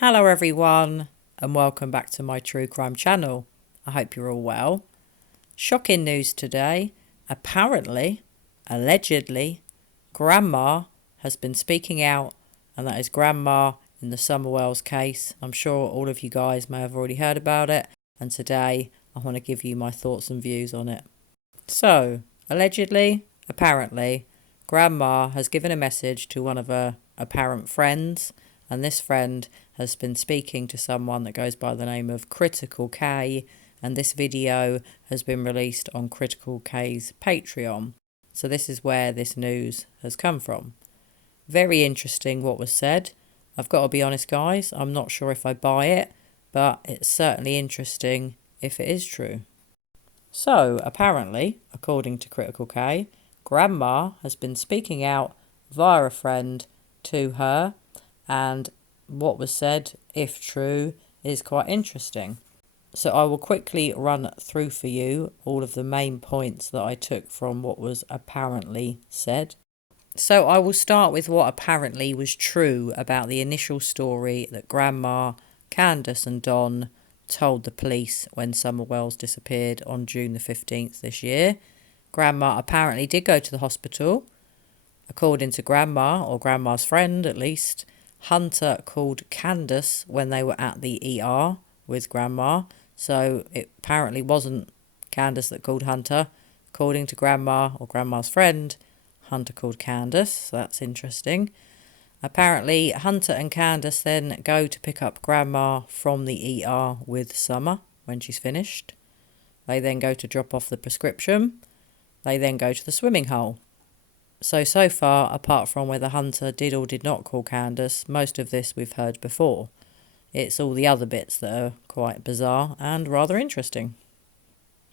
Hello everyone and welcome back to my true crime channel. I hope you're all well. Shocking news today. Apparently, allegedly, Grandma has been speaking out, and that is Grandma in the Summer Wells case. I'm sure all of you guys may have already heard about it, and today I want to give you my thoughts and views on it. So, allegedly, apparently, Grandma has given a message to one of her apparent friends, and this friend has been speaking to someone that goes by the name of Critical K, and this video has been released on Critical K's Patreon. So this is where this news has come from. Very interesting what was said. I've got to be honest, guys, I'm not sure if I buy it, but it's certainly interesting if it is true. So, apparently, according to Critical K, Grandma has been speaking out via a friend to her, and what was said, if true, is quite interesting. So I will quickly run through for you all of the main points that I took from what was apparently said. So I will start with what apparently was true about the initial story that Grandma, Candus and Don told the police when Summer Wells disappeared on June the 15th this year. Grandma apparently did go to the hospital. According to Grandma, or Grandma's friend at least, Hunter called Candus when they were at the ER with Grandma. So it apparently wasn't Candus that called Hunter. According to Grandma, or Grandma's friend, Hunter called Candus. So that's interesting. Apparently, Hunter and Candus then go to pick up Grandma from the ER with Summer when she's finished. They then go to drop off the prescription. They then go to the swimming hole. So far, apart from whether Hunter did or did not call Candus, most of this we've heard before. It's all the other bits that are quite bizarre and rather interesting.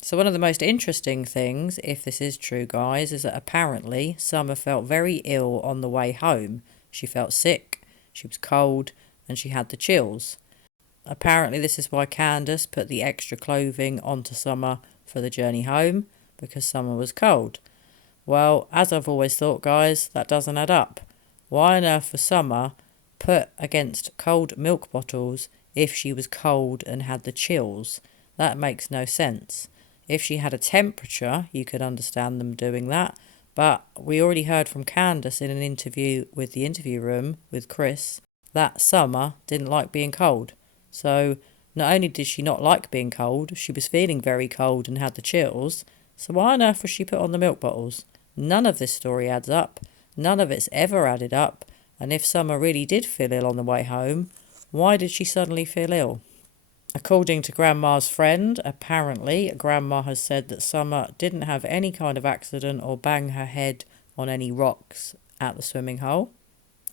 So one of the most interesting things, if this is true, guys, is that apparently Summer felt very ill on the way home. She felt sick, she was cold, and she had the chills. Apparently this is why Candus put the extra clothing onto Summer for the journey home, because Summer was cold. Well, as I've always thought, guys, that doesn't add up. Why on earth was Summer put against cold milk bottles if she was cold and had the chills? That makes no sense. If she had a temperature, you could understand them doing that. But we already heard from Candus in an interview with the interview room with Chris that Summer didn't like being cold. So not only did she not like being cold, she was feeling very cold and had the chills. So why on earth was she put on the milk bottles? None of this story adds up. None of it's ever added up. And if Summer really did feel ill on the way home, why did she suddenly feel ill? According to Grandma's friend, apparently Grandma has said that Summer didn't have any kind of accident or bang her head on any rocks at the swimming hole.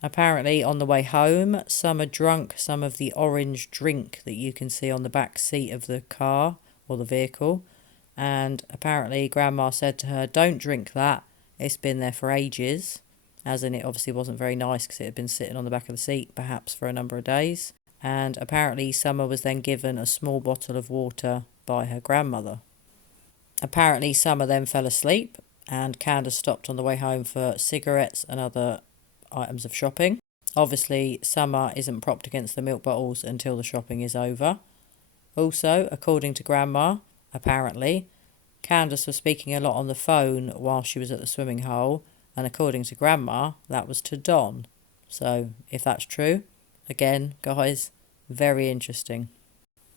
Apparently on the way home, Summer drank some of the orange drink that you can see on the back seat of the car or the vehicle. And apparently Grandma said to her, "Don't drink that. It's been there for ages." As in, it obviously wasn't very nice because it had been sitting on the back of the seat, perhaps for a number of days. And apparently Summer was then given a small bottle of water by her grandmother. Apparently Summer then fell asleep, and Candace stopped on the way home for cigarettes and other items of shopping. Obviously, Summer isn't propped against the milk bottles until the shopping is over. Also, according to Grandma, apparently, Candace was speaking a lot on the phone while she was at the swimming hole, and according to Grandma, that was to Don. So, if that's true, again, guys, very interesting.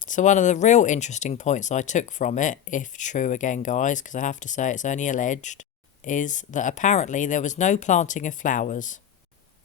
So one of the real interesting points I took from it, if true again, guys, because I have to say it's only alleged, is that apparently there was no planting of flowers.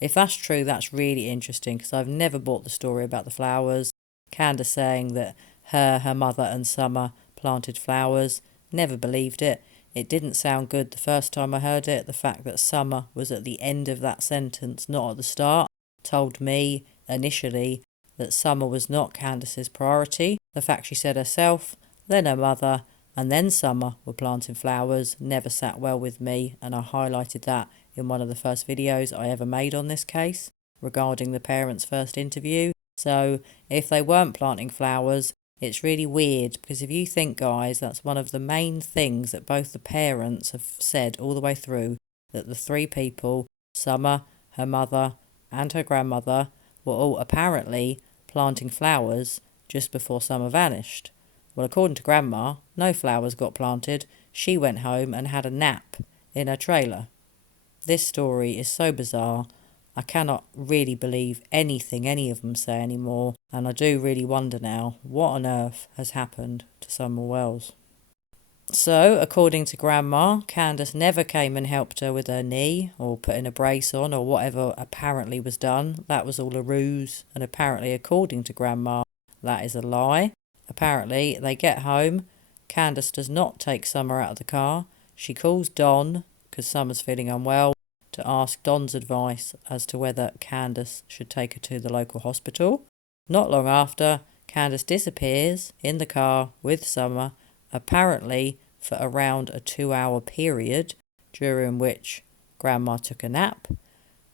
If that's true, that's really interesting, because I've never bought the story about the flowers. Candace saying that her mother and Summer planted flowers. Never believed it. It didn't sound good the first time I heard it. The fact that Summer was at the end of that sentence, not at the start, told me initially that Summer was not Candace's priority. The fact she said herself, then her mother, and then Summer were planting flowers never sat well with me, and I highlighted that in one of the first videos I ever made on this case regarding the parents' first interview. So if they weren't planting flowers, it's really weird, because if you think, guys, that's one of the main things that both the parents have said all the way through, that the three people, Summer, her mother and her grandmother, were all apparently planting flowers just before Summer vanished. Well, according to Grandma, no flowers got planted. She went home and had a nap in her trailer. This story is so bizarre. I cannot really believe anything any of them say anymore, and I do really wonder now what on earth has happened to Summer Wells. So, according to Grandma, Candus never came and helped her with her knee or putting a brace on or whatever apparently was done. That was all a ruse, and apparently, according to Grandma, that is a lie. Apparently, they get home. Candus does not take Summer out of the car. She calls Don, because Summer's feeling unwell, to ask Don's advice as to whether Candus should take her to the local hospital. Not long after, Candus disappears in the car with Summer, apparently for around a 2-hour period, during which Grandma took a nap.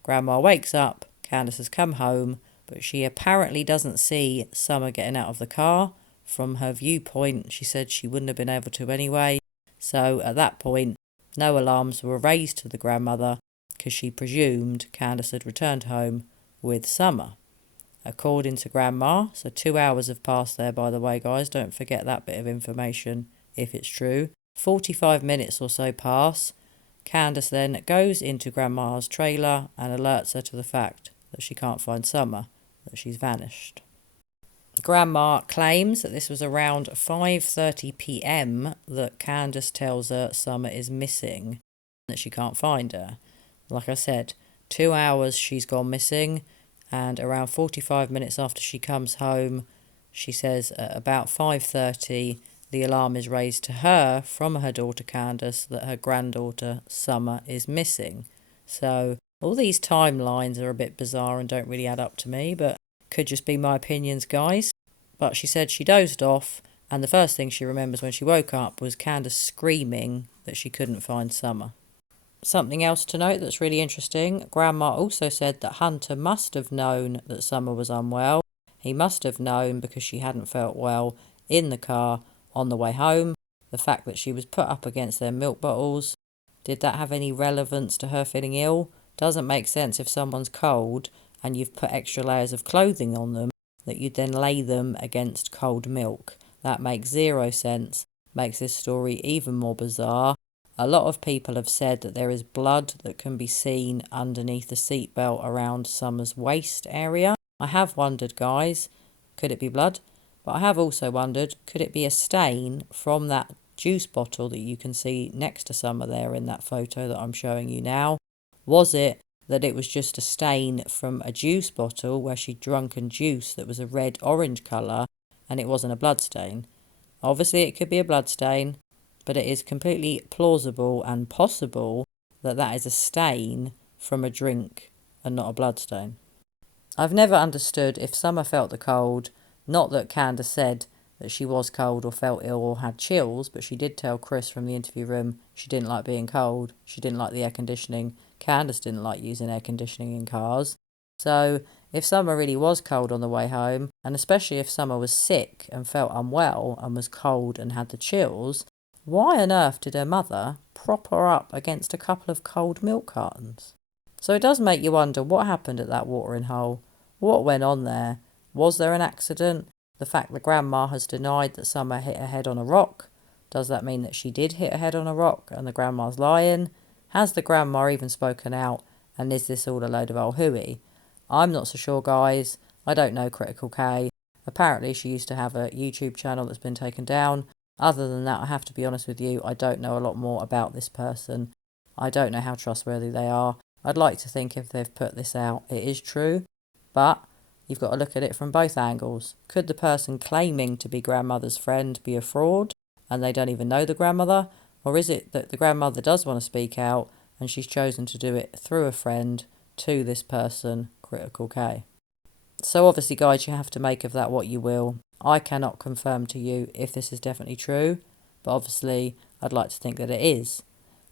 Grandma wakes up, Candus has come home, but she apparently doesn't see Summer getting out of the car. From her viewpoint, she said she wouldn't have been able to anyway. So at that point, no alarms were raised to the grandmother because she presumed Candus had returned home with Summer. According to Grandma, so 2 hours have passed there, by the way, guys, don't forget that bit of information if it's true. 45 minutes or so pass. Candus then goes into Grandma's trailer and alerts her to the fact that she can't find Summer, that she's vanished. Grandma claims that this was around 5:30 p.m. that Candus tells her Summer is missing, that she can't find her. Like I said, 2 hours she's gone missing, and around 45 minutes after she comes home, she says at about 5:30 the alarm is raised to her from her daughter Candus that her granddaughter Summer is missing. So all these timelines are a bit bizarre and don't really add up to me, but could just be my opinions, guys. But she said she dozed off, and the first thing she remembers when she woke up was Candus screaming that she couldn't find Summer. Something else to note that's really interesting, Grandma also said that Hunter must have known that Summer was unwell. He must have known because she hadn't felt well in the car on the way home. The fact that she was put up against their milk bottles, did that have any relevance to her feeling ill? Doesn't make sense if someone's cold and you've put extra layers of clothing on them that you'd then lay them against cold milk. That makes zero sense, makes this story even more bizarre. A lot of people have said that there is blood that can be seen underneath the seatbelt around Summer's waist area. I have wondered, guys, could it be blood? But I have also wondered, could it be a stain from that juice bottle that you can see next to Summer there in that photo that I'm showing you now? Was it that it was just a stain from a juice bottle where she'd drunken juice that was a red-orange colour and it wasn't a blood stain? Obviously it could be a blood stain, but it is completely plausible and possible that that is a stain from a drink and not a blood stain. I've never understood if Summer felt the cold, not that Candus said that she was cold or felt ill or had chills, but she did tell Chris from the interview room she didn't like being cold, she didn't like the air conditioning. Candus didn't like using air conditioning in cars. So if Summer really was cold on the way home, and especially if Summer was sick and felt unwell and was cold and had the chills, why on earth did her mother prop her up against a couple of cold milk cartons? So it does make you wonder what happened at that watering hole. What went on there? Was there an accident? The fact that Grandma has denied that Summer hit her head on a rock. Does that mean that she did hit her head on a rock and the Grandma's lying? Has the Grandma even spoken out? And is this all a load of old hooey? I'm not so sure, guys. I don't know Critical K. Apparently she used to have a YouTube channel that's been taken down. Other than that, I have to be honest with you, I don't know a lot more about this person. I don't know how trustworthy they are. I'd like to think if they've put this out, it is true. But you've got to look at it from both angles. Could the person claiming to be grandmother's friend be a fraud and they don't even know the grandmother? Or is it that the grandmother does want to speak out and she's chosen to do it through a friend to this person, Critical K? So obviously, guys, you have to make of that what you will. I cannot confirm to you if this is definitely true, but obviously I'd like to think that it is.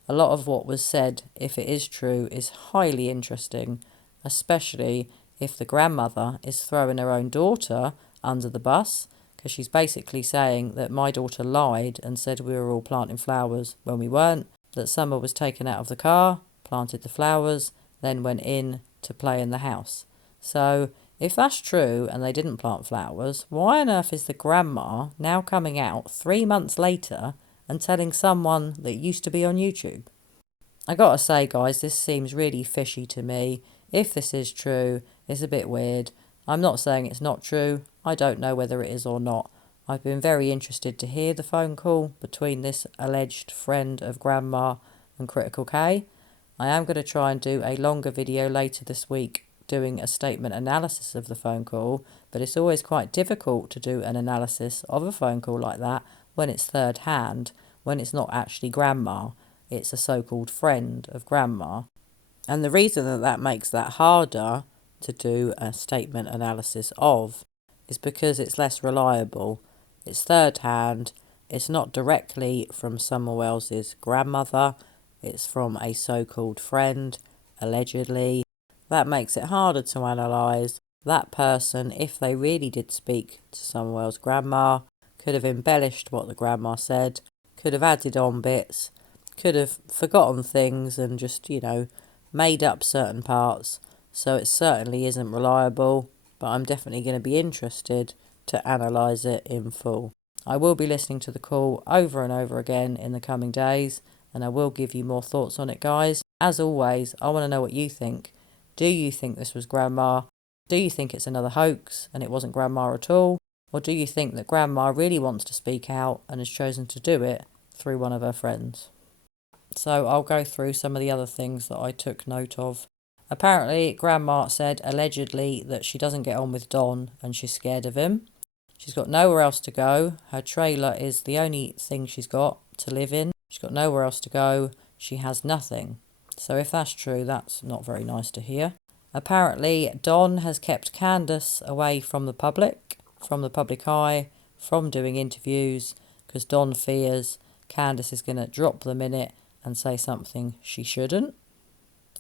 A lot of what was said, if it is true, is highly interesting, especially if the grandmother is throwing her own daughter under the bus, because she's basically saying that my daughter lied and said we were all planting flowers when we weren't, that Summer was taken out of the car, planted the flowers, then went in to play in the house. So If that's true and they didn't plant flowers, why on earth is the grandma now coming out 3 months later and telling someone that used to be on YouTube? I gotta say, guys, this seems really fishy to me. If this is true, it's a bit weird. I'm not saying it's not true. I don't know whether it is or not. I've been very interested to hear the phone call between this alleged friend of Grandma and Critical K. I am going to try and do a longer video later this week doing a statement analysis of the phone call, but it's always quite difficult to do an analysis of a phone call like that when it's third hand, when it's not actually Grandma. It's a so-called friend of Grandma. And the reason that that makes that harder to do a statement analysis of is because it's less reliable. It's third hand. It's not directly from someone else's grandmother. It's from a so-called friend, allegedly. That makes it harder to analyse. That person, if they really did speak to someone else's grandma, could have embellished what the grandma said, could have added on bits, could have forgotten things and just, made up certain parts. So it certainly isn't reliable, but I'm definitely going to be interested to analyse it in full. I will be listening to the call over and over again in the coming days, and I will give you more thoughts on it, guys. As always, I want to know what you think. Do you think this was Grandma? Do you think it's another hoax and it wasn't Grandma at all? Or do you think that Grandma really wants to speak out and has chosen to do it through one of her friends? So I'll go through some of the other things that I took note of. Apparently, Grandma said allegedly that she doesn't get on with Don and she's scared of him. She's got nowhere else to go. Her trailer is the only thing she's got to live in. She's got nowhere else to go. She has nothing. So if that's true, that's not very nice to hear. Apparently, Don has kept Candus away from the public eye, from doing interviews, because Don fears Candus is going to drop them in it and say something she shouldn't.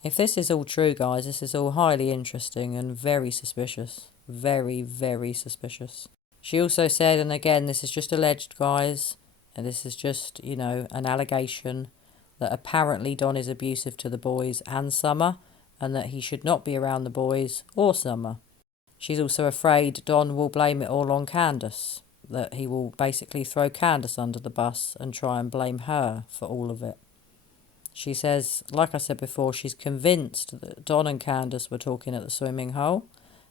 If this is all true, guys, this is all highly interesting and very suspicious. Very, very suspicious. She also said, and again, this is just alleged, guys, and this is just, an allegation, that apparently Don is abusive to the boys and Summer, and that he should not be around the boys or Summer. She's also afraid Don will blame it all on Candus, that he will basically throw Candus under the bus and try and blame her for all of it. She says, like I said before, she's convinced that Don and Candus were talking at the swimming hole.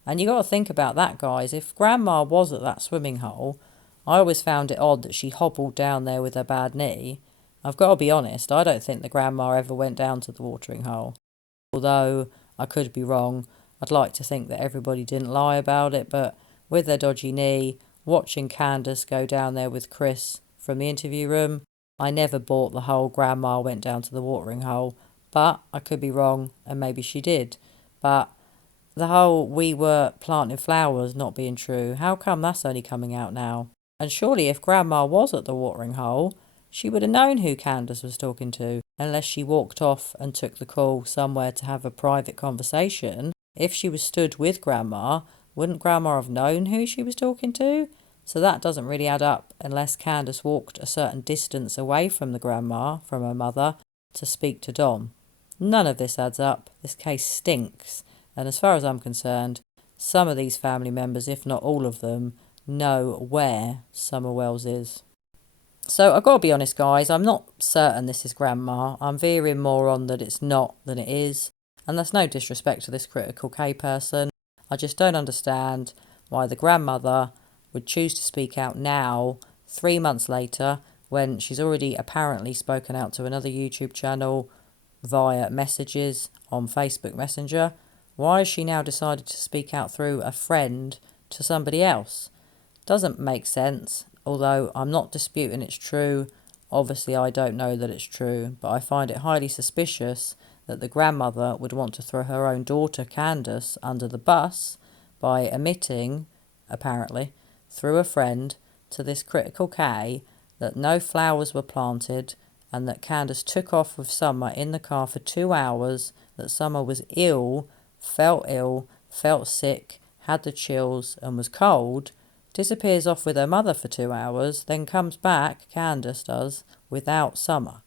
And you got to think about that, guys. If Grandma was at that swimming hole, I always found it odd that she hobbled down there with her bad knee. I've got to be honest, I don't think the Grandma ever went down to the watering hole. Although I could be wrong. I'd like to think that everybody didn't lie about it, but with their dodgy knee, watching Candus go down there with Chris from the interview room, I never bought the whole Grandma went down to the watering hole, but I could be wrong and maybe she did. But the whole we were planting flowers not being true, how come that's only coming out now? And surely if Grandma was at the watering hole, she would have known who Candus was talking to, unless she walked off and took the call somewhere to have a private conversation. If she was stood with Grandma, wouldn't Grandma have known who she was talking to? So that doesn't really add up unless Candus walked a certain distance away from the Grandma, from her mother, to speak to Dom. None of this adds up. This case stinks. And as far as I'm concerned, some of these family members, if not all of them, know where Summer Wells is. So I've got to be honest, guys, I'm not certain this is Grandma. I'm veering more on that it's not than it is. And that's no disrespect to this Critical K person. I just don't understand why the grandmother would choose to speak out now, 3 months later, when she's already apparently spoken out to another YouTube channel via messages on Facebook Messenger. Why has she now decided to speak out through a friend to somebody else? Doesn't make sense, although I'm not disputing it's true. Obviously, I don't know that it's true, but I find it highly suspicious that the grandmother would want to throw her own daughter, Candus, under the bus by admitting, apparently, through a friend to this Critical K that no flowers were planted and that Candus took off with Summer in the car for 2 hours, that Summer was ill, felt sick, had the chills and was cold, disappears off with her mother for 2 hours, then comes back, Candus does, without Summer.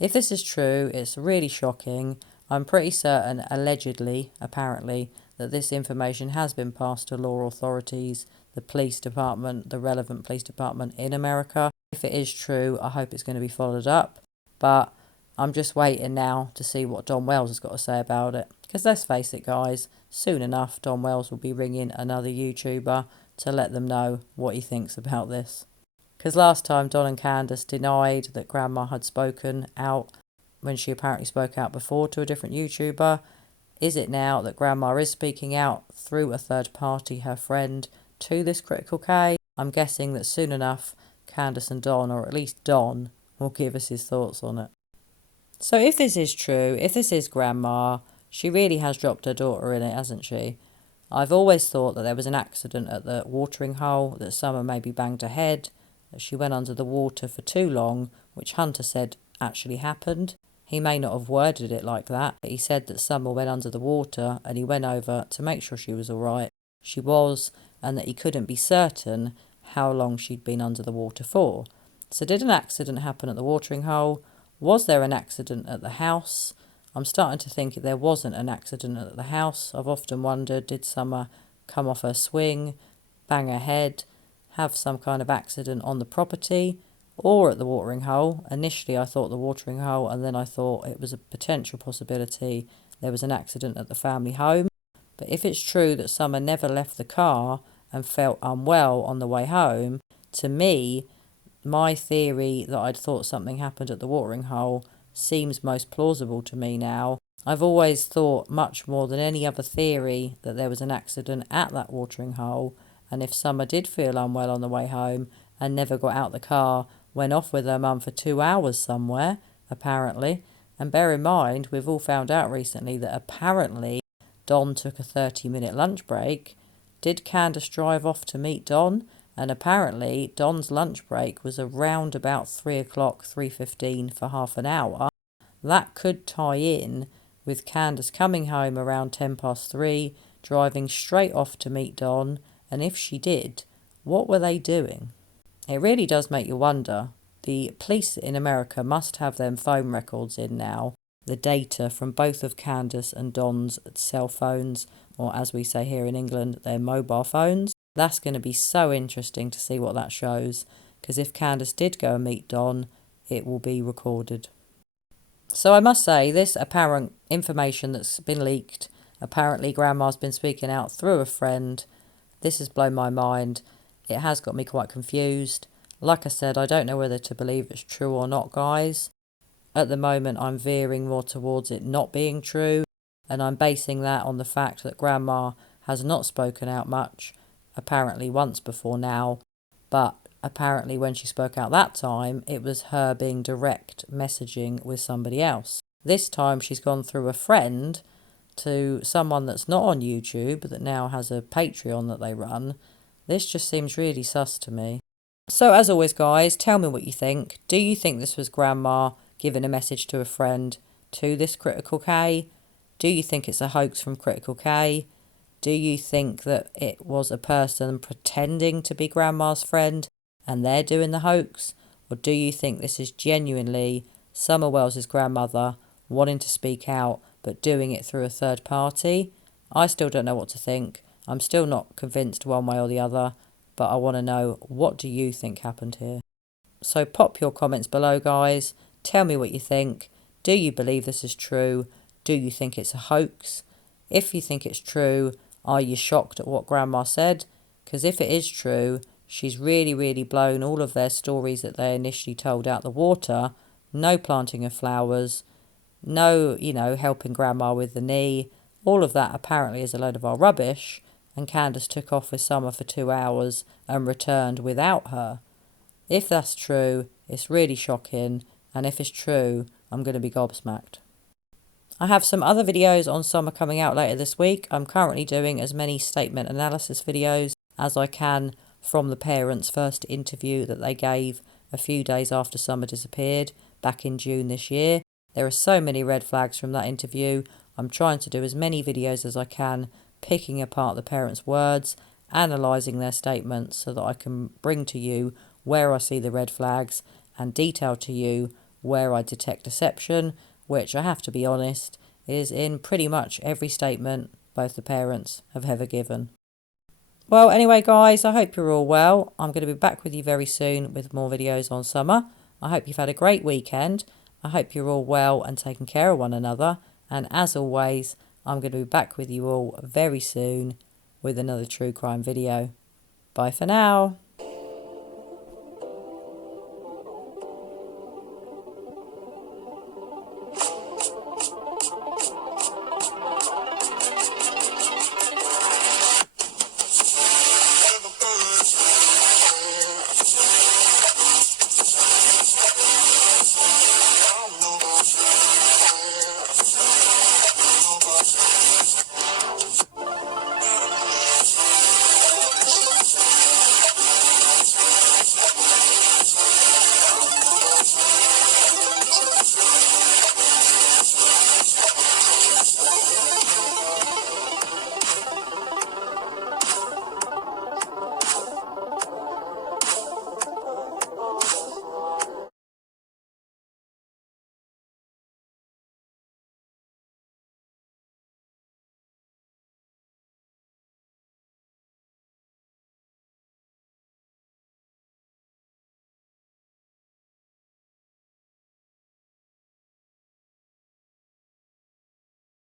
If this is true, it's really shocking, I'm pretty certain, allegedly, apparently, that this information has been passed to law authorities, the police department, the relevant police department in America. If it is true, I hope it's going to be followed up. But I'm just waiting now to see what Don Wells has got to say about it. Because let's face it, guys, soon enough, Don Wells will be ringing another YouTuber to let them know what he thinks about this. Because last time Don and Candus denied that Grandma had spoken out when she apparently spoke out before to a different YouTuber. Is it now that Grandma is speaking out through a third party, her friend, to this critical K? I'm guessing that soon enough, Candus and Don, or at least Don, will give us his thoughts on it. So if this is true, if this is Grandma, she really has dropped her daughter in it, hasn't she? I've always thought that there was an accident at the watering hole, that Summer maybe banged her head, that she went under the water for too long, which Hunter said actually happened. He may not have worded it like that, but he said that Summer went under the water and he went over to make sure she was all right. She was, and that he couldn't be certain how long she'd been under the water for. So did an accident happen at the watering hole? Was there an accident at the house? I'm starting to think there wasn't an accident at the house. I've often wondered, did Summer come off her swing, bang her head, have some kind of accident on the property or at the watering hole? Initially I thought the watering hole, and then I thought it was a potential possibility there was an accident at the family home. But if it's true that Summer never left the car and felt unwell on the way home, to me, my theory that I'd thought something happened at the watering hole seems most plausible to me now. I've always thought, much more than any other theory, that there was an accident at that watering hole, and if Summer did feel unwell on the way home and never got out the car, went off with her mum for 2 hours somewhere, apparently, and bear in mind, we've all found out recently that apparently Don took a 30-minute lunch break. Did Candus drive off to meet Don? And apparently Don's lunch break was around about 3 o'clock, 3:15 for half an hour. That could tie in with Candus coming home around 3:10, driving straight off to meet Don. And if she did, what were they doing? It really does make you wonder. The police in America must have them phone records in now, the data from both of Candus and Don's cell phones, or as we say here in England, their mobile phones. That's going to be so interesting to see what that shows, because if Candus did go and meet Don, it will be recorded. So I must say, this apparent information that's been leaked, apparently Grandma's been speaking out through a friend, this has blown my mind. It has got me quite confused. Like I said, I don't know whether to believe it's true or not, guys. At the moment, I'm veering more towards it not being true, and I'm basing that on the fact that Grandma has not spoken out much, apparently once before now, but apparently when she spoke out that time, it was her being direct messaging with somebody else. This time she's gone through a friend to someone that's not on YouTube, that now has a Patreon that they run. This just seems really sus to me. So as always, guys, tell me what you think. Do you think this was Grandma giving a message to a friend to this Critical K? Do you think it's a hoax from Critical K? Do you think that it was a person pretending to be Grandma's friend and they're doing the hoax? Or do you think this is genuinely Summer Wells' grandmother wanting to speak out but doing it through a third party? I still don't know what to think. I'm still not convinced one way or the other, but I want to know, what do you think happened here? So pop your comments below, guys. Tell me what you think. Do you believe this is true? Do you think it's a hoax? If you think it's true, are you shocked at what Grandma said? Because if it is true, she's really, really blown all of their stories that they initially told out the water. No planting of flowers. No, helping Grandma with the knee. All of that apparently is a load of our rubbish. And Candus took off with Summer for 2 hours and returned without her. If that's true, it's really shocking. And if it's true, I'm going to be gobsmacked. I have some other videos on Summer coming out later this week. I'm currently doing as many statement analysis videos as I can from the parents' first interview that they gave a few days after Summer disappeared back in June this year. There are so many red flags from that interview. I'm trying to do as many videos as I can, picking apart the parents' words, analysing their statements so that I can bring to you where I see the red flags and detail to you where I detect deception, which I have to be honest, is in pretty much every statement both the parents have ever given. Well, anyway, guys, I hope you're all well. I'm going to be back with you very soon with more videos on summer. I hope you've had a great weekend. I hope you're all well and taking care of one another. And as always, I'm going to be back with you all very soon with another true crime video. Bye for now.